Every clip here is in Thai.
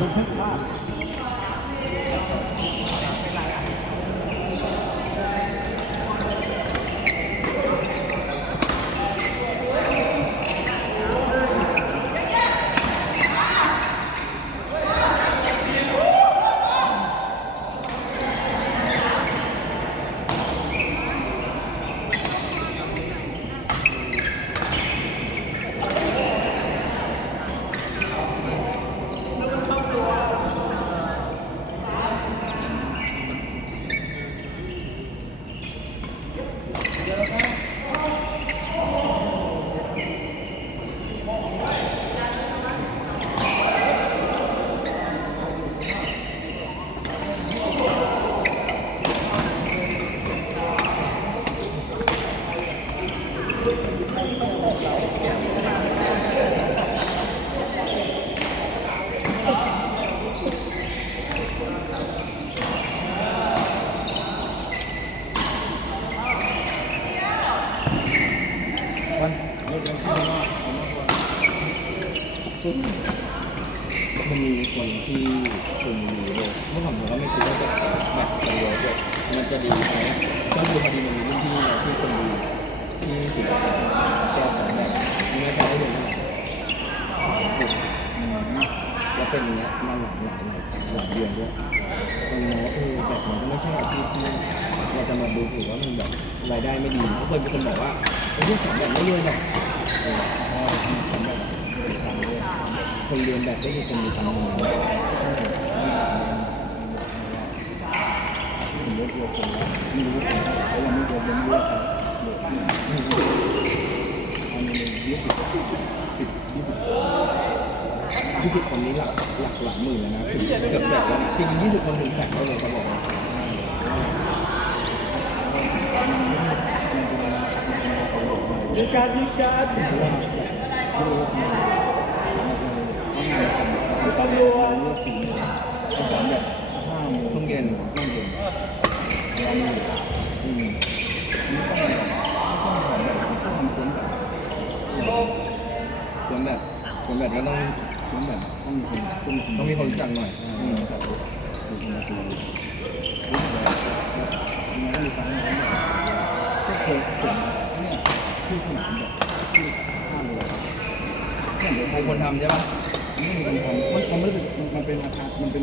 บันทึกภาพ มันมีคนที่ชมดีเลยเมื่อก่อนผมก็ไม่คิดว่าจะแบบจะเยอะด้วยมันจะดีไหมก็คือพอดีมันมีรุ่นพี่เราที่ชมดี ที่ศิลปะก็สอนแบบไม่ค่อยได้เรียนเท่าไหร่อืมแล้วเป็นอย่างเงี้ยมาหลายหลายหลายหลายเดือนด้วยมันมองว่าเออแบบมันก็ไม่ใช่อาชีพที่เราจะมาดูถือว่ามันแบบรายได้ไม่ดีเพราะเคยมีคนบอกว่าไอ้ที่สอนแบบไม่เรียนแบบเออพอสอนแบบคนเรียนแบบก็คือคนมีตังค์ทั้งนั้นผมเลือกตัวคนแล้วไม่รู้ว่าเขายังไม่รวมเรื่องเลือกเขาอันนี้ ยี่สิบสิบยี่สิบยี่สิบคนนี้หลักหลักหลักหมื่นแล้วนะถึงเกือบแสนแล้วนะจริงยี่สิบคนถึงแสนแล้วเลยเขาบอกว่ามีการยิงกันตำรวจช่วงเย็นช่วงเย็นร้อนอยู่อืมต้องแบบ แบบก็ต้องควรแบบต้องมีคนต้องมีคนรู้จักหน่อยอืมครับดูคนมาดูมันก็มีครั้งนึงก็เคยเห็นเนี่ยที่สนามแบบที่ท่าเรือเนี่ยเดี๋ยวใครคนทำใช่ปะไม่มีคนทำมันมันไม่ได้มันเป็นอาคารมันเป็น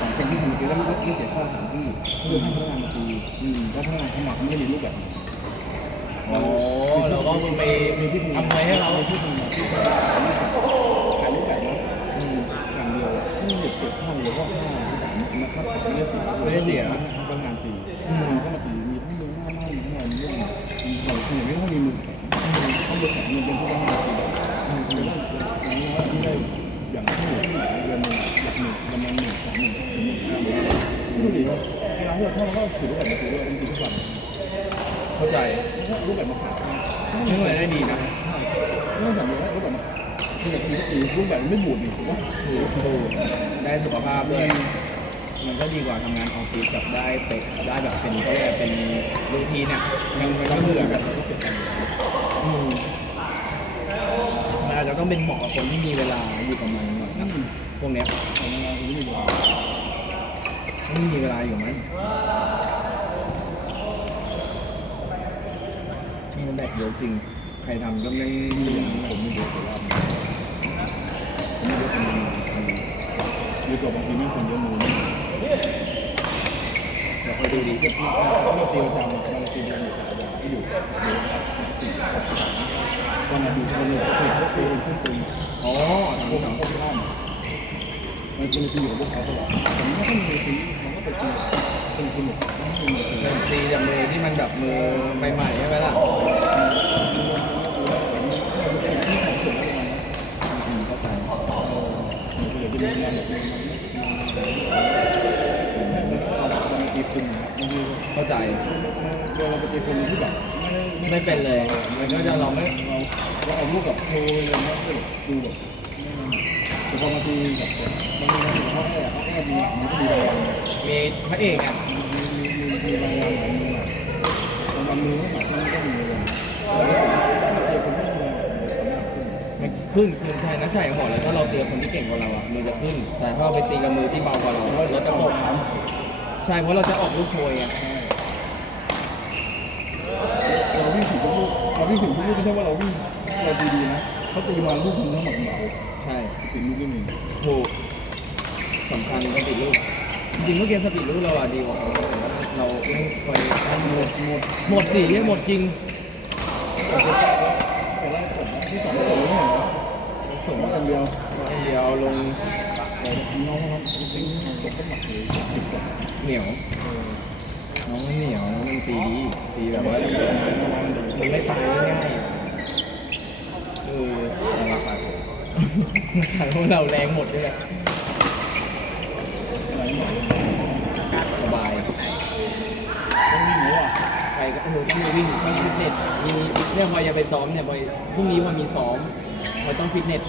สองคนที่ทำจริงแล้วมันก็เสียค่าสถานที่คือให้พนักงานมาตีอืมแล้วพนักงานเขาหมักไม่ได้มีรูปแบบ โอ้เราก็ไปมีที่ทำไงให้เราที่ทำงานที่ขายรูปแบบขายรูปแบบนะอืมอย่างเดียวที่เด็กเก็บข้าวหรือว่าข้าที่แบบนะครับไม่ได้เสียไม่ได้เสียพนักงานตีอืมก็มาตีมีทั้งมือหน้าไม้มีทั้งอะไรมีเรื่องมีหอยคือไม่ต้องมีมือแข็งต้องมือแข็งมันเป็นพวกนั้นอืมคือได้อย่างนี้ว่าที่ได้อย่างที่ที่หนเดือนหนึ่งหลักหนึ่งประมาณหนึ่งสองหนึ่งหนึ่งห้าหมื่นที่ดูดิว่าเวลาที่เราท่องเราก็ถือรูปแบบมาถือว่าจริงทุกวันเข้าใจ รูปแบบมาขายนึกว่าได้ดีนะไม่ต้องแบบนี้รูปแบบมาคือแบบนี้ตีรูปแบบไม่บูดนี่ถูกป่ะถูกได้สุขภาพด้วย มันก็ดีกว่าทำงานออฟฟิศกับได้เตะได้แบบเป็นก็เรียกว่เป็นรูทีเนี่ยมันมันก็เบื่อกันก็เสร็จกันอืมมันอาจจะต้องเป็นเหมาะกับคนที่มีเวลาอยู่กับมันหน่อยนะพวกเนี้ยทำงานไม่ได้ไม่มีเวลาอยู่กับมันนี่มัน แบบเยอะจริง ใครทำก็ไม่ที่ไม่ออยาย่างกผมไม่รู้แต่ว่าผมไม่รู้ทำยังไงดีกว่าบางทีไม่คนเยอะมือแต่คอยดูดีก็ที่เราตีประจำเราตีประจำอยู่สายอย่างที่อยู่วันมาดูคนหนึ่งก็คือเขาตีขึ้นตึงอ๋อพวกทำเขาทำพวกท่านมันเป็นตีอยู่พวกเขาตลอดแต่มันไม่ต้องมีตีมันก็เป็นตี เป็นคนหม่มีตีเริ่มตีจากมือที่มันแบบมือใหม่ๆใช่ไหมล่ะเข้าใจมันก็เลยเป็นงานแบบนี้มันตีคุณบางทีเข้าใจเราไปตีคนที่แบบไม่เป็นเลย มันก็จะเราไม่เราเราเอาลูกกับโชว์เลยนะดูแบบแต่พอบางทีแบบบางทีเขาแอบเขาแอบมีหลังมันก็มีรมีพระเอกอะ มีมีมีมีรางานหลายมือหลายบางมือหมักมันก็มีเลยแต่ว่าถ้าตีคนที่มีมันคือขึ้นขึ้นใช่นักชายอย่างบอเลยถ้าเราเตียคนที่เก่งกว่าเราอะมือจะขึ้น แต่ถ้าเราไปตีกับมือที่เบากว่าเราเราจะตกใช่เพราะเราจะออกลูกโชยไงเราวิ่งถึงลูกเราวิ่งถึงลูกไม่ใช่ว่าเราวิ่งเราดีๆนะเขาตีมาลูกมันทั้งหมดเบาใช่ถึงลูกไม่มีถูกสำคัญสปีดลูกจริงเมื่อกี้สปีดลูกเราอะดีกว่าเขาแต่ว่า เราไม่ค่อยหมดหมดหมดสีหมดจริงแต่ไล่ผมที่สองผมไม่เห็นนะส่งว่าอันเดียวเดียวลงน้องครับจริงๆผมก็หมักเลยติดกับเหนียวน้องไม่เหนียวน้องมันตีดีตีแบบว่ามันไม่ตายง่ายๆเอออะไรมาขาดขาดพวกเราแรงหมดด้วยแหละ สบายต้องวิ่งหรือว่าใครก็โอ้โหต้องมีวิ่งต้องฟิตเนสมีเนี่ยพอจะไปซ้อมเนี่ยพอพรุ่งนี้พอมีซ้อมพอต้องฟิตเนส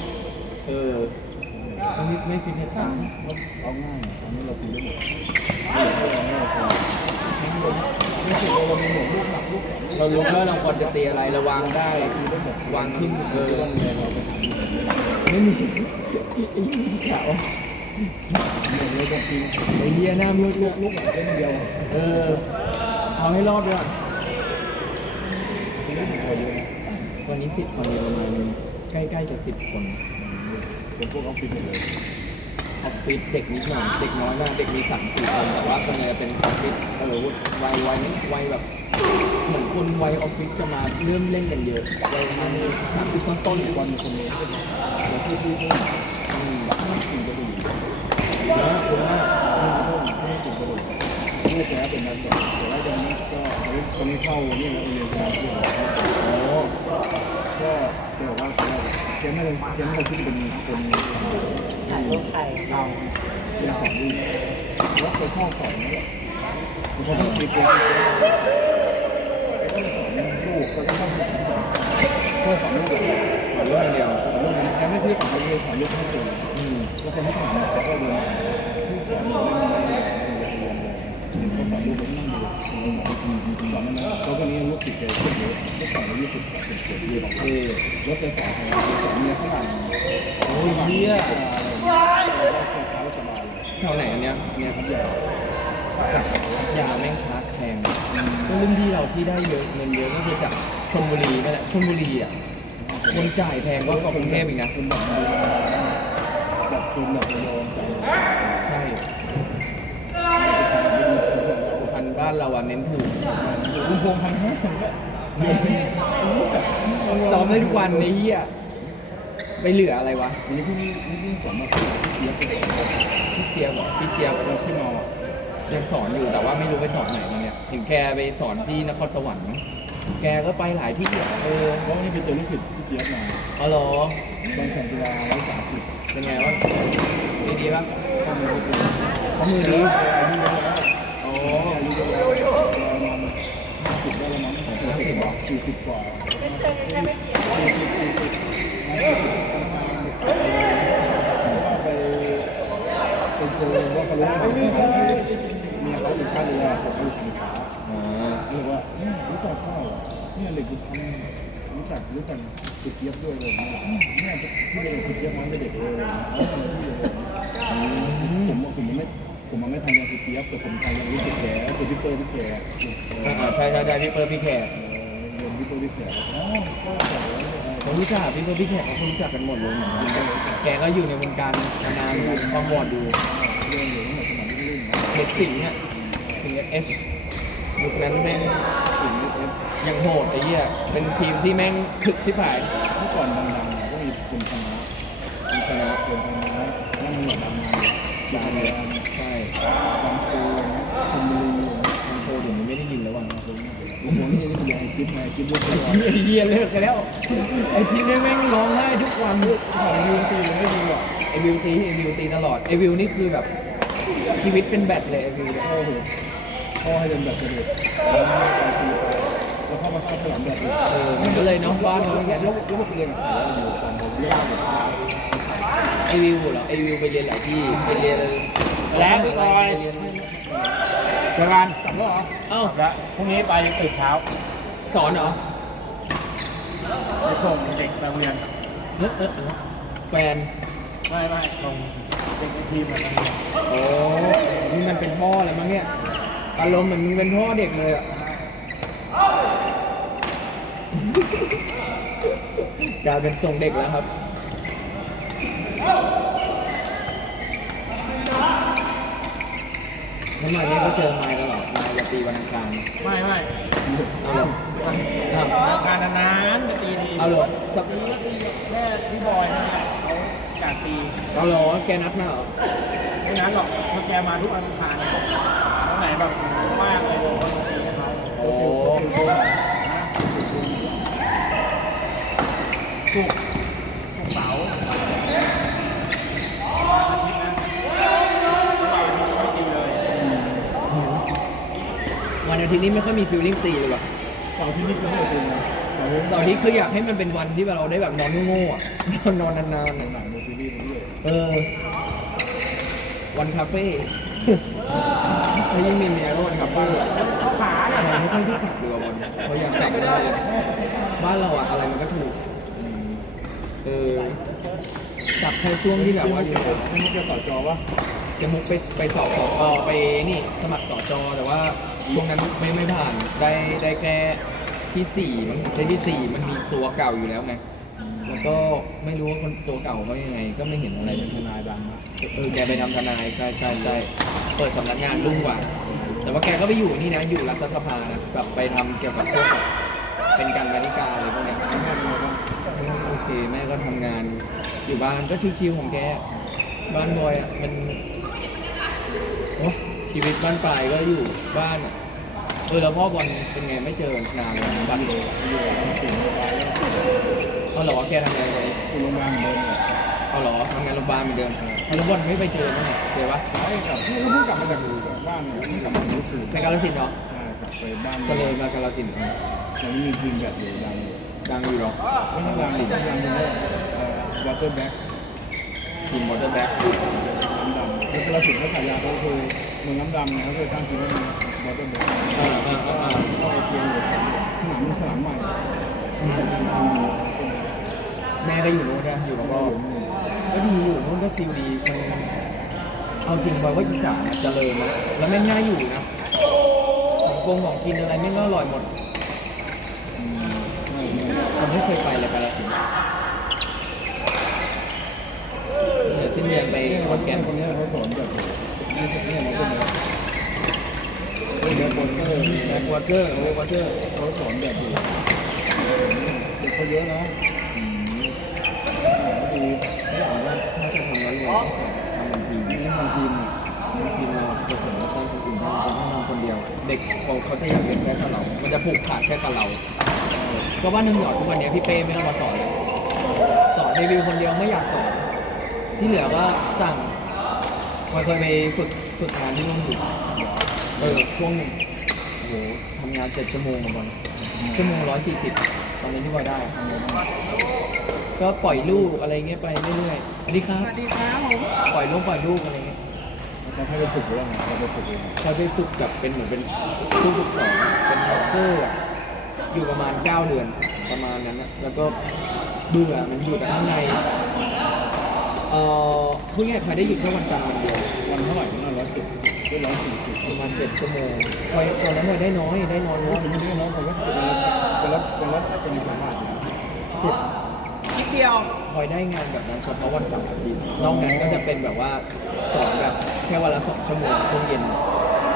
เออไม่ไม่ฟิตเนสตามเอาง่ายอันนี้เราตีได้หมดไม่ติดเรามีหมดลูกหนักลูกเรารู้แล้วเราควรจะตีอะไรเราวางได้ตีได้หมดวางขึ้นเออต้องเรียนเราไปไม่มีไอ้ขาวหมด เลยต้องตีไอ้เหี้ยหน้ามืดลูลูกกลูกหนักเส้นเดียว เออ เอาให้รอดด้วยตีได้หมดเยอะนะวันนี้สิบคนประมาณใกล้ๆจะสิบคน เป็นพวกออฟฟิศเลยออฟฟิศเด็กนิดหน่อยเด็กน้อยมากเด็กมีสามสี่คนแต่ว่าส่วนใหญ่จะเป็นออฟฟิศเออวัยวัยนี้วัยแบบเหมือนคนวัยออฟฟิศจะมาเริ่มเล่นกันเยอะวัยประมาณสามสิบต้นๆวันคนนี้เราพูดที่เพิ่อืมถึงกระดูกเยอะเยอะไม่ถึงกระดูกไม่แพ้เป็นนักแต่ว่าตอนนี้ก็ตอนนี้เข้านี่แล้วเรียนการที่โอ้ก็จะบอกว่าเกมไม่เลยเกมไม่เลยที่เป็นเป็นถ่ายรูปใครเอาเป็นของดีแล้วเคยเข้าสอนนี่แหละผมก็ต้องตีเกมก็สอนลูกก็ต้องสอนก็สอนลูกขอเรื่องเดียวสอนลูกนะแค่ไม่พี่ของเขาเลยสอนลูกให้ตัวอืมแล้วคนที่ถามเขาก็เรียนที่สอนอยู่เล่นไม่ได้เรียนเลยก็สอนลูกไปนั่งดูสอนนั้น เขาคนนี้ลูกติดเกมเยอะก็สอนอายุสิบสิบเจ็ดเรียนออกเออรถไฟฟ้าของเราสอนเมียฝรั่งโอ้ยเหี้ยเช้าสบายเลยแถวไหนเนี้ยเนี่ยครับใหญ่ยาแม่งชาร์จแพงก็รุ่นพี่เราที่ได้เยอะเงินเยอะก็คือจากชลบุรีนั่นแหละชลบุรีอะคนจ่ายแพงกว่ากรุงเทพอีกนะคุณบบแบบคุณแบบโยมใจใช่สุพรรณบ้านเราอะเน้นถูกคุณพงพันห้าซ้อมได้ทุกวันในเหี้ยไปเหลืออะไรวะวันนี้พี่นี่พี่สอนมาเยอะเลยพี่เจี๊ยบเหรอพี่เจี๊ยบเราที่นอยังสอนอยู่แต่ว่าไม่รู้ไปสอนไหนตอนเนี้ยเห็นแกไปสอนที่นครสวรรค์มั้งแกก็ไปหลายที่อะเออเพราะนี่เป็นตัวลูกศิษย์พี่เจี๊ยบมาอ๋อเหรอตอนแข่งกีฬาร้อยสามสิบ เป็นไงวะดีดีป่ะข้อมือเป็นข้อมือดีอายุเยอะแล้วโอ้อายุเยอะแล้วประมาณห้าสิบได้แล้วมั้งห้าสิบกว่าสี่สิบกว่าสี่สิบสี่สิบห้าสิบไปไปเจอว่าเขารู้ว่าเขาเมียเขาอยู่ท่าเรือผมอยู่ทางขาอ่าเขาบอกว่ารู้จักข้าวเนี่ยเด็กกูทำรู้จักรู้จัก ติดเย็บด้วยเลยเนี่ยที่เด็กติดเย็บมันเป็นเด็กเลยผมผมไม่ผมมันไม่ทำยาติดเย็บแต่ผมทำยาติดแผลคือพี่เตอร์พี่แขกใช่ใช่ใช่พี่เปิร์พี่แขกเรียนพี่เตอร์พี่แขกอ๋อก็แต่ว่าผมรู้จักพี่เปิร์พี่แขกเขารู้จักกันหมดเลยเหมือนกันแกก็อยู่ในวงการมานานเหมือนกันความวอดดูเรียนอยู่ตั้งแต่สมัยรุ่นเด็กสิงห์เนี่ยสิงห์เอสยุคนั้นแม่งถึงเอฟ ยังโหดไอ้เหี้ยเป็นทีมที่แม่งถึกที่ผายเมื่อก่อนดังๆก็มีคุณชนะมันชนะคุณชนะนั่งหลับดังๆดาเรียนใช่บางปูคุณบุรีมันโตเดี๋ยวนี้ไม่ได้ยินแล้วว่ะโอ้โหนี่นี่คือไอจิ๊บไงจิ๊บด้วยไอ้ทีไอ้เหี้ยเลิกกันแล้วไอ้ทีเนี่ยแม่งร้องไห้ทุกวันของยูตีไม่ดีอะไอ้วิวตีไอ้วิวตีตลอดไอ้วิวนี่คือแบบชีวิตเป็นแบตเลยไอ้วิวเนี่ยพ่อผมพ่อให้เป็นแบบเด็กแล้วแล้ วพ่อมาเข้าสนามแบบนี้เออมันก็เลยเน้องบ้านเขาเนี่ยแล้วแล้วเรียนขายอยู่ตอนผมเรียนไอวิวเหรอไอวิวไปเรียนหลายที่ไปเรียนแล้วพี่บอยไปเรียจอกันกลับแล้วเหรอเอ้าแล้วพรุ่งนี้ไปตื่นเช้า สอนเหรอไปส่งเด็กไปโรงเรียนเออเออแฟนไม่ไม่ตรงเด็กในทีมอะไรนั่นโอ้นี่มันเป็นพ่ออะไรมั้งเนี่ยอารมณ์เหมือนมึงเป็นพ่อเด็กเลยอะ กลายเป็นทรงเด็กแล้วครับแล้วมาเนี่ยก็เจอไมค์แล้วเหรอไมค์จะตีวันอังคารไม่ไม่เอาเหรออ้าวการนานๆจะตีทีเอาเหรอสักตีก็ตีแค่พี่บอยนั่นแหละเขาอยากตีเอาเหรอแกนัดมาเหรอไม่นั้นหรอกเพราะแกมาทุกวันอังคารนะวันไหนแบบมากเลยผมก็ตีให้เขา โอ้ ถูกถูกเสาวันอาทิตย์นี้ไม่ค่อยมีฟิลลิ่งตีเลยว่ะเสาร์ที่นี่ก็ไม่จริงนะเสาร์ที่เสาร์อาทิตย์คืออยากให้มันเป็นวันที่เราได้แบบนอนโง่ๆอะนอนนานๆหนังดูซีรีส์ไปเรื่อยเออ วันคาเฟ่ถ้ายิ่งมีเมียก็วันคาเฟ่เขาผาเนี่ยใครไม่ค่อยที่กลับดีกว่าวันเขาอยากกลับไม่ได้เลยบ้านเราอะอะไรมันก็ถูก เออกลับแค่ช่วงที่แบบว่าอยู่ไม่ไม่เกี่ยวต่อจอวะจะมุกไปไปสอบสอบไปนี่สมัครสอจอแต่ว่าช่วงนั้นไม่ไม่ผ่านได้ได้แค่ที่สี่มั้งได้ที่สี่มันมีตัวเก่าอยู่แล้วไงแล้วก็ไม่รู้ว่าคนตัวเก่าเขายังไง ก็ไม่เห็นอะไรเลยทนายดังมาเออแกไปทำทนายใช่ใช่ใช่เปิดสำนักงานรุ่งกว่า แต่ว่าแกก็ไปอยู่นี่นะอยู่รัฐสภานะแบบไปทำเกี่ยวกับพวกแบบเป็นการบริการอะไรพวกนี้ แม่เป็นไงบ้างโอเคแม่ก็ทำงานอยู่บ้านก็ชิวๆของแกบ้านบอยอะมันโอ้ชีวิตบ้านปลายก็อยู่บ้านอะเออแล้วพ่อบอลเป็นไงไม่เจอนานเลยบ้านเลยอยู่ถึงโรงพยาบาลแล้วเอาเหรอแกทำงานอะไรอยู่โรงพยาบาลเหมือนเดิมเลยเอาเหรอทำงานโรงพยาบาลเหมือนเดิมเอาแล้วบอลไม่ไปเจอมั้งเนี่ยเจอปะใช่ครับนี่ก็เพิ่งกลับมาจากบ้านเนี่ยเพิ่งกลับมาเมื่อคืนไปกาลสินธุ์เหรอใช่กลับไปบ้านเจริญมากาลสินธุ์ตอนนี้มีทีมแบบอยู่ดังอยู่ ดังอยู่หรอไม่ใช่ดังดังดังเลยวอเตอร์แบ็กทีมมอเตอร์แบ็คน้ำดำเป็นกระสุนเขาฉายาเขาเคยเมืองน้ำดำเนี่ยเขาเคยตั้งทีมว่ามีวอเตอร์แบ็กอ่าอ่าอ่าก็โอเคอยู่สนามสนามใหม่แม่ก็อยู่นู้นนะอยู่กับพ่อก็ดีอยู่นู้นก็ชิลดีมันเอาจริงไปว่าอีสานเจริญนะแล้วแม่งน่ายอยู่นะของกงของกินอะไรแม่งก็อร่อยหมด ผมไม่เคยไปเลยกาลสินเดี๋ยวสิ้นเดือนไปขอนแก่นคนนี้เขาสอนแบบนี่คนนี้น้องคนนี้เด็กคนเออแบ็ควอเตอร์โอ้วอเตอร์เขาสอนแบบอยู่เด็กเขาเยอะนะดีไม่ถามว่าถ้าจะทำแล้วรวยทำบัญชีนี่ทางทีมทีมเราจะสอนแล้วจ้างคนอื่นทำคนต้องทำคนเดียว เด็กเขาเขาจะอยากเรียนแค่กับเรา มันจะผูกขาดแค่กับเรา ก็ว่าหนึ่งหยอดทุกวันนี้พี่เป้ไม่ต้องมาสอนเลยสอนรีวิวคนเดียวไม่อยากสอน ที่เหลือก็สั่งมาเคยไปฝึกฝึกงานที่นู่นอยู่เออช่วงหนึ่งโอ้โหทำงานเจ็ดชั่วโมงมาก่อนชั่วโมงร้อยสี่สิบตอนนี้ที่พอได้ทำเลยนะก็ปล่อยลูกอะไรเงี้ยไปเรื่อยๆสวัสดีครับสวัสดีครับผมปล่อยลูกปล่อยลูกอะไรเงี้ยจะให้ไปฝึกหรือไงเราไปฝึกเองเขาไปฝึกกับเป็นเหมือนเป็นผู้ฝึกสอนเป็นด็อกเตอร์ อะอยู่ประมาณ 9 เดือนประมาณนั้นนะแล้วก็เบื่อมันอยู่แต่ข้างในเอ่อพูดง่ายๆพลอยได้หยุดแค่วันจันทร์วันเดียว วันเท่าไหร่นั่นร้อยเจ็ดได้ร้อยสี่สิบประมาณเจ็ดชั่วโมงพลอยตอนนั้นพลอยได้น้อยได้น้อยเพเพราะราะว่าผมไม่ได้น้อยผมก็เป็นรับเป็นรับเป็นรับเป็นสามารถเจ็ดนิดเดียวพลอยได้งานแบบนั้นเฉพาะวันเสาร์อาทิตย์นอกนั้นก็จะเป็นแบบว่าสอนแบบแค่วันละสองชั่วโมงช่วงเย็น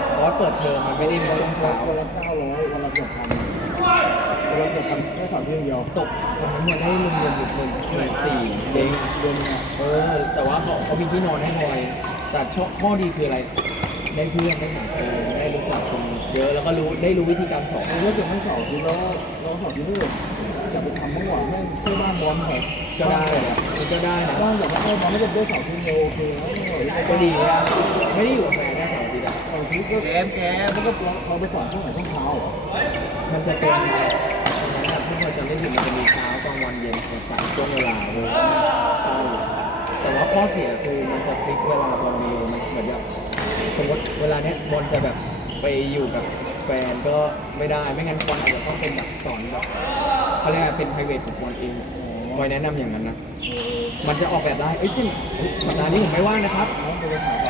เพราะว่าเปิดเทอมมันไม่ได้มีช่วงเช้าวันละเก้าร้อยวันละเกือบพัน วันละเกือบพันแค่สามเดือนเดียวตกตอนนั้นเนี่ยได้รวมรวมอยู่หนึ่งหนึ่งสี่เด้งเดือนนึงเออแต่ว่าเขาเขามีที่นอนให้พลอยแต่ชอบข้อดีคืออะไร ได้เพื่อนได้หาเจอได้รู้จักคนเยอะแล้วก็รู้ได้รู้วิธีการสอนเราเกือบทั้งสาร์คือเราเราสอบที่นู่นจะไปทำเมื่อวานแม่งเพื่อบ้านบอลเหรอก็ได้อมันก็ได้นะบ้านอยากจะเข้าบอลไม่จะได้เสาร์ที่เดียวโอเคแล้วก็ดีนะไม่ได้อยู่กับแฟนแค่สองทิตย์อะสาร์ที่ก็แกมแกมมันก็เขาไปสอนช่วงไหนช่วงเช้าเหรอมันจะเป็น อะที่พลอยจำได้ผิดมันจะมีเช้ากลางวันเย็นสามช่วงเวลาเลยใช่แต่ว่าข้อเสียคือมันจะพลิกเวลาบอลมีมันเหมือนแบบสมมติเวลาเนี้ยบอลจะแบบไปอยู่กับแฟนก็ไม่ได้ไม่งั้นบอลอาจจะต้องเป็นแบบสอนแบบเขาเรียกว่าเป็น private ของบอลเองคอยแนะนำอย่างนั้นนะ มันจะออกแบบได้ เอ้ยจริงสัปดาห์นี้ผมไม่ว่างนะครับแล้วไปถ่ายไป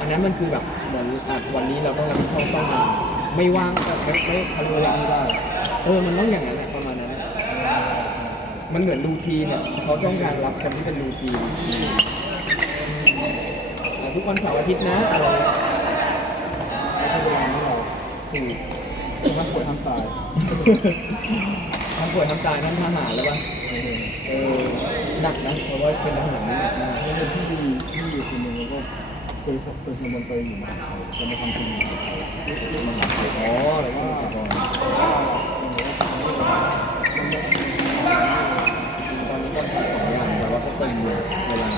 อันนั้นมันคือแบบเหมือนอะวันนี้เราต้องรับผิดชอบต้องมาไม่ว่างก็ไม่ไม่ทำอะไรไม่ได้ เออ มันต้องอย่างนั้นแหละประมาณนั้นอะ มันเหมือนรูทีเนี่ยเขาต้องการรับคนที่เป็นรูทีทุกวันเสาร์อาทิตย์นะอะไรไม่ใช่เวลาที่เราถูกทั้งป่วยทั้งตายทั้งป่วยทั้งตายทั้งทหารแล้วป่ะเออหนักนะเพราะว่าเป็นทหารนี่หนักมากแล้วเป็นที่ดีที่อยู่คนหนึ่งแล้วก็เคยเคยชวนมันไปอยู่มาจะมาทำทีมอ๋อแต่ว่า ตอนสองอย่างแต่ว่าก็เต็มเวลา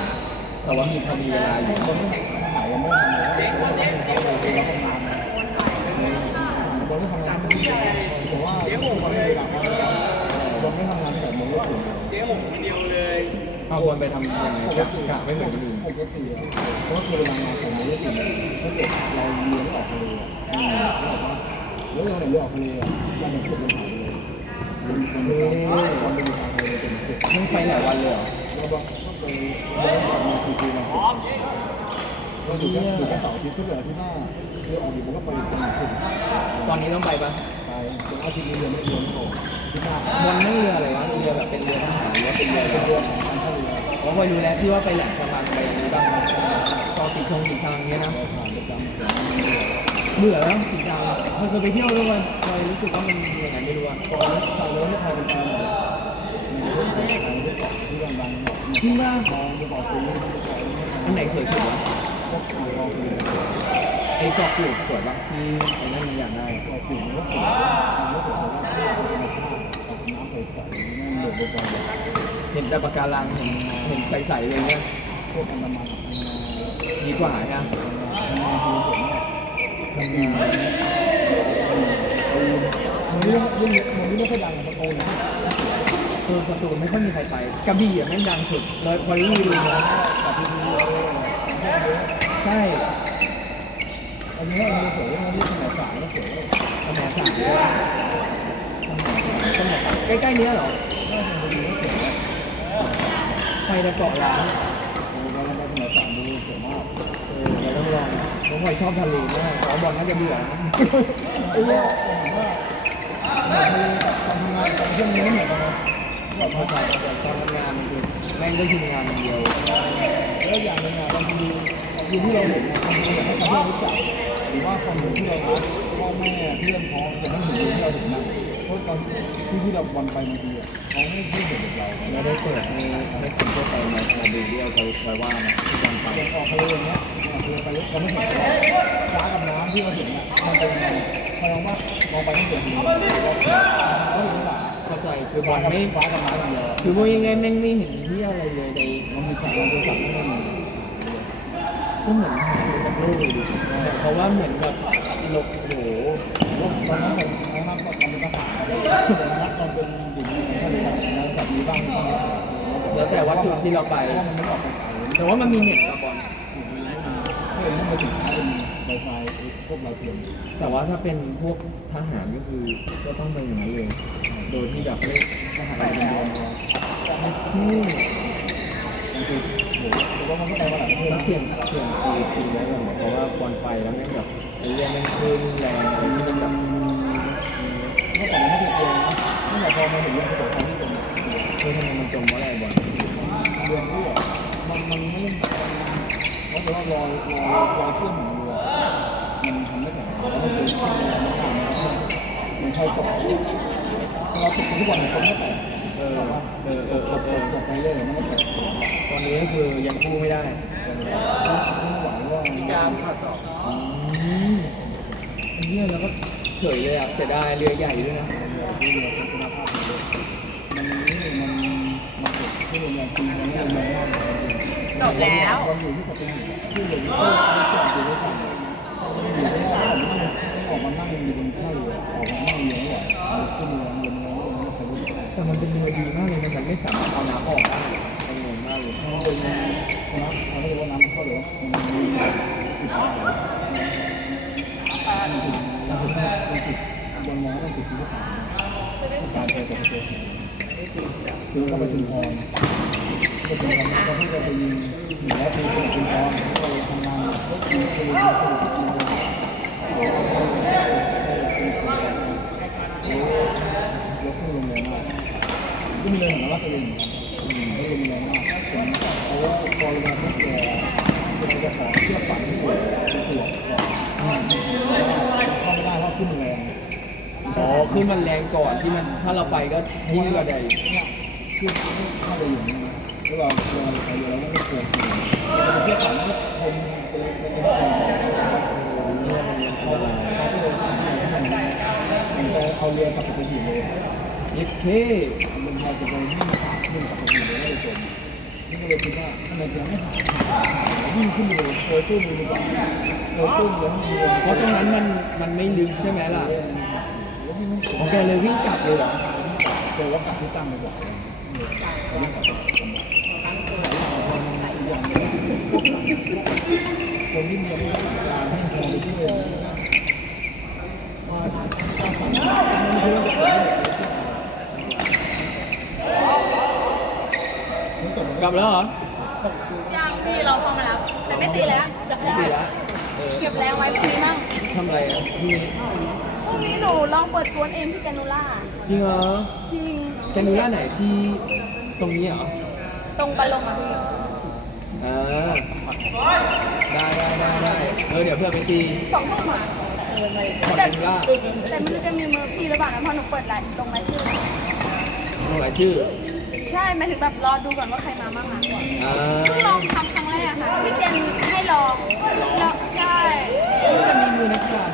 แต่ว่ามีพอมีเวลาอยู่คนไม่หายยังไม่ทำเลยเจ๊งเจ๊งเจ๊งเราทำงานนะเราไม่ทำงานไม่ได้แต่ว่าเจ๊ผมไม่ได้ทำงานเราไม่ทำงานที่แบบมึงก็ถึงเดียวเลยเอาควรไปทำยังไงกะกะไม่เหมือนคนอื่นปกติเพราะคือเวลางานของมึงก็ถึงถ้าเกิดเราเรียนออกทะเลแล้วเราเรียนออกทะเลอะมันจะสุดมันหายเลยมันเป็นทางทะเป็นสุด มึงไปหลายวันเลยเหรอเราบอกก็ไปเรียนออกมาทีทีมาก็อยู่แค่อยู่แค่เสาร์อาทิตย์ก็เหลือที่หน้าคือออกอยู่มันก็ไปอยู่ตรงไหนถึงตอนนี้ต้องไปปะไปจนอาทิตย์นี้เรียนไม่เรียนไม่ออกที่หน้าบนนั่งเรืออะไรวะเรือแบบเป็นเรือทหารหรือว่าเป็นเรืออะไรเรียนของการท่าเรืออ๋อเคยรู้แล้วที่ว่าไปแหลมฉบังไปอย่างนี้บ้างไหมตอนสีชงสีชางเงี้ยนะเราผ่านประจำแต่ไม่เรียนเบื่อแล้วสีชางเคยเคยไปเที่ยวด้วยวันเคยรู้สึกว่ามันยังไงไม่รู้อะตอนนี้ชาวเรือที่ไทยเป็นการแบบมีเรื่อ จริงป่ะมองจะบอกซื้อที่เกาะอันไหนสวยสุดวะก็ขายของคือไอ้เกาะกูดสวยปะที่ไอ้นั่นมันอยากได้เกาะกลุ่มก็ขายมันก็ถือว่าธรรมชาติกับน้ำใสๆนั่นเดือดร้อนเห็นแต่ปะการังเห็นเห็นใสๆเลยเนี่ยพวกอันดามันดีกว่าใช่ไหมอันดามันคือผมทำงานมันนี่มันนี่ไม่ค่อยดังกับตะโกนนะ เออสตูลไม่ค่อยมีใครไปกระบี่อะแม่งดังสุดเลยพอรีวิวนะแต่ที่นี่เลยใช่อันนี้อันนี้สวยอันนี้สมัยสายก็สวยสมัยสามด้วยสมัยสามใกล้ๆเนี้ยเหรอไปแต่เกาะล้างเราเราสมัยสามดูสวยมากเออเราต้องลองผมคอยชอบทะเลมากขอบอลน่าจะเบื่อนะไอ้เนี่ยผมว่าทำงานการเชื่อมนี้เหมือนกันนะ แบบเข้าใจแต่ตอนทำงานมันคือแม่งก็คืองานอย่างเดียวแล้วอย่างหนึงอะบางทีอยู่ที่เราเห็นบางทีอยากให้เขารู้จักหรือว่าความเห็นที่เรารักพ่อแม่เพื่อนพ้องแต่ไม่เห็นที่เราเห็นนะเพราะตอนที่ที่เราวันไปบางทีอะเขาไม่ไม่เห็นแบบเราไม่ได้เปิดให้ให้คนทั่วไปมามาดูด้วยคอยคอยว่านะทุกวันไปอย่างออกทะเลอย่างเงี้ยออกทะเลไปเราไม่เห็นฟ้ากับน้ำที่เราเห็นอะมันเป็นยังไงพอเราว่ามองไปไม่เห็นเลยก็เห็นแบบเข้าใจคือบอลไม่ฟ้ากับน้อย่างเดียวคือว่ายังไงแม่งไม่เห็นที่อะไรเลยในมันมีฉากเราดูสัตว์ไม่ได้มีก็เหมือนหายไปจากโลกเลยดิเพราะว่าเหมือนแบบโลกโอ้โหตอนนั้นผมนะครับตอนเป็นทหารผมนัดตอนเป็นหญิงถ้าเป็นแบบนั้นแบบนี้บ้างแล้วแต่ว่าจุดที่เราไปแต่ว่ามันมีเน็ตกับบอลถ้าเห็นว่ามันถึงได้เป็นไวไฟ พวกเราเทียมแต่ว่าถ้าเป็นพวกทหารก็คือก็ต้องเป็นอย่างนั้นเลย โดยที่แบบไม่ทหารเป็นเดือนเลยที่มันคือโหแต่ว่ามันก็ไปมาหลายประเทศแล้วเสี่ยงเสี่ยงชีวิตทีไว้ก่อนเพราะว่าบอลไปแล้วแม่งแบบไอ้เรื่องแม่งขึ้นแรงมันแบบเมื่อก่อนมันไม่เคยเจอนะเมื่อก่อนพอมาถึงเรื่องของการที่เป็นเฮ้ยทำไมมันจมเพราอะไรบ่อลเรื่องที่แบบมันมันไม่เล่นเพราะว่ารอรอรอเชื่อมของเรือ ม่แข็งแล้วมันเป็นที่มันมันใช่ตกเราตกทุกวันคนไม่แตกเออเออเออเออเออตกไปเรื่อยมันก็แตกตอนนี้ก็คือยังกู้ไม่ได้ไม่ไหวังว่ามีการผ่าตัดอืมไอ้เนี่ยแล้วก็เฉยเลยอะเสียดายเรือใหญ่ด้วยนะเรือคุณภาพมันนี่มันมันเกิดที่โรงแรมจริงมันไม่โรงมากจบแล้วมันอยู่ที่สตูดิโอที่เรือที่จอดอยู่ด้วยกัน อยู่ไม่ได้ออกมานั่งอยู่บนท่าเรือออกมานั่งเรือไม่ไหวขึ้นเรือเรือเรือไม่ไปรู้แต่มันเป็นเรือดีมากเลยนะมันไม่สามารถเอาน้ำออกได้กังวลมากเลยเขาเป็นน้ำเขาเรียกว่าน้ำมันเข้าเรือมันมีติดมันติดมันติดบนมองมันติดที่ขาการไปแต่ประเทศคือก็ไปชุมพรไปชุมพรก็เพิ่งจะไปยิงหนึ่งแล้วปีสมุทรชุมพรเลยทำงานที่สุรินทร์สมุทรชุมพร ยกขึ้นลงแรงมากขึ้นเลยเหมือนว่าตัวเองไม่ลงแรงมากเพราะว่าพอลงมาแกแกจะขอเชือฝังที่หัวที่หัวก่อนเข้าไม่ได้เพราะขึ้นแรงอ๋อขึ้นมันแรงก่อนที่มันถ้าเราไปก็ยิ่งกว่าใดคือถ้าเราอยู่นะแล้วเราเราไปเยอะแล้วไม่ควรกินเพื่อฝังก็คงเป็นเป็น เป็นเขาเขาก็เลยทำให้มันมันไปเอาเรือกลับไปที่เลยย็ดเคมันพอจะไปวิ่งวิ่งกลับไปที่เลยแล้เลยจมนี่ก็เลยคิดว่าทำไมจะไม่หาวิ่งขึ้นเลยโอยตื้นเลยดีกว่าโอยตื้นเลยให้เรือเพราะตรงนั้นมันมันไม่ลึกใช่ไหมล่ะแล้ววิ่งไม่ของแกเลยวิ่งกลับเลยเหรอเจอว่ากลับที่ตั้งดีกว่าวิ่งกลับไปคนที่มีประสบการณ์ให้พอไปที่เลยว่าถ้าฝันมันคือว่ามันจบ ก ลับแล้วเหรอยังพี่เราพอมาแล้ว แต่ไม่ตีแล้วไม่ดีละเออเก็บแรงไว้พรุ่งนี้มั่งทำอะไรอะพี่พรุ่งนี้หนูลองเปิดกวนเองที่แกนูล่าจริงเหรอจริงแกนูล่าไหนที่ตรงนี้เหรอตรงปลาลงอะพี่อ่าได้ได้ได้ได้เออเดี๋ยวเพื่อนไปตีสองทุ่มอะคอนแต่เทนล่าแต่ไม่รู้จะมีมือพี่หรือเปล่านะเพราะหนูเปิดไลน์ตรงรายชื่อลงหลายชื่อ ใช่หมายถึงแบบรอดูก่อนว่าใครมาบ้างอะอ่าเพิ่งลองทำครั้งแรกค่ะพี่เจนให้ลองแล้วใช่จะมีมือนักการ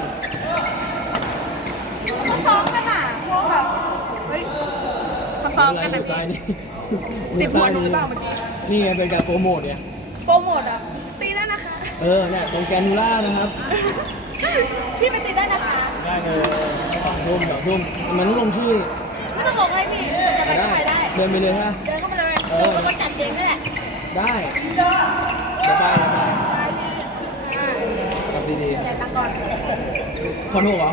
เขาซ้อมกันอะพวกแบบเฮ้ยเขาซ้อมกันอนะยู่ใต้พี่นี่ติดหัวหนูหรือเปล่าเมื่อกี้นี่ไงเป็นการโปรโมทเนี่ยโปรโมทอะตีได้นะคะ เออเนี่ยตรงแกนูล่านะครับพี่ไปตีได้นะคะ ได้เลยสองทุ่มสองทุ่มมันต้องลงชื่อไม่ต้องบอกเลยพี่จะไปก็ไปได้ เดินไปเลยฮะเดินเข้าไปเลยเดินก็จัดเองนี่แหละได้บ๊ายบายบ๊ายบายได้พี่อ่ากลับดีแต่ตังก่อนๆคอนโทรเหรอ